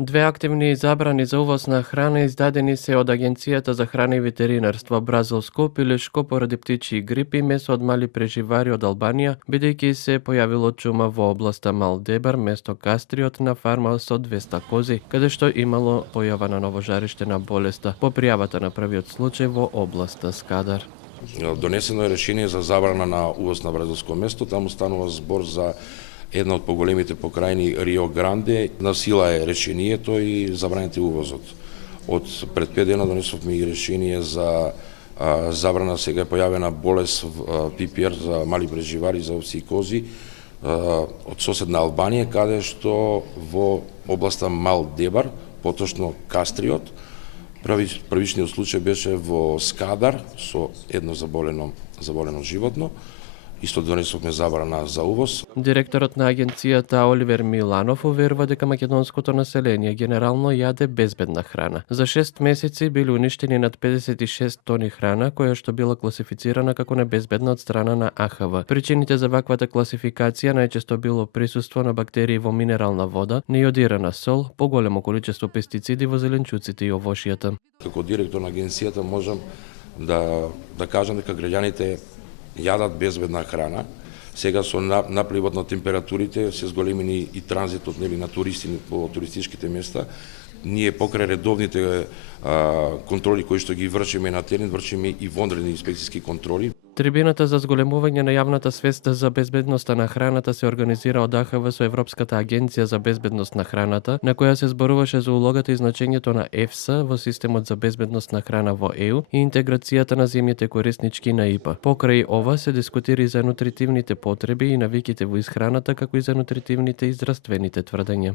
Две активни забрани за увоз на храна издадени се од Агенцијата за храна и ветеринарство бразилско пилешко поради птичји грип и месо од мали преживари од Албанија, бидејќи се појавило чума во областа Малдебар место Кастриот на фарма со 200 кози, каде што имало појава на ново жариште на болеста по пријавата на првиот случај во областа Скадар. Донесено е решение за забрана на увоз на бразилско место, таму станува збор за една од поголемите покрајни Рио Гранде. На сила е решението и забранете увозот. Од пред 5 дена донесовме и решение за забрана, сега е појавена болест ППР за мали преживари, за овци и кози од соседна Албанија, каде што во областа Малдебар, поточно Кастриот, првичниот случај беше во Скадар со едно заболено животно. Исто донесовме забрана за увоз. Директорот на агенцијата Оливер Миланов уверува дека македонското население генерално јаде безбедна храна. За 6 месеци били уништени над 56 тони храна која што била класифицирана како небезбедна од страна на АХВ. Причините за ваквата класификација најчесто било присуство на бактерии во минерална вода, нејодирана сол, поголемо количество пестициди во зеленчуците и овошјата. Како директор на агенцијата можам да кажам дека граѓаните јадат безбедна храна. Сега со напливот на температурите се зголемени и транзитот на туристи по туристичките места. Ние покрај редовните контроли кои што ги вршиме на терен, вршиме и вонредни инспекцијски контроли. Трибината за зголемување на јавната свест за безбедноста на храната се организира од АХВ со Европската агенција за безбедност на храната, на која се зборуваше за улогата и значењето на ЕФСА во системот за безбедност на храна во ЕУ и интеграцијата на земјите кориснички на ИПА. Покрај ова се дискутира и за нутритивните потреби и навиките во исхраната, како и за нутритивните и здравствените тврдења.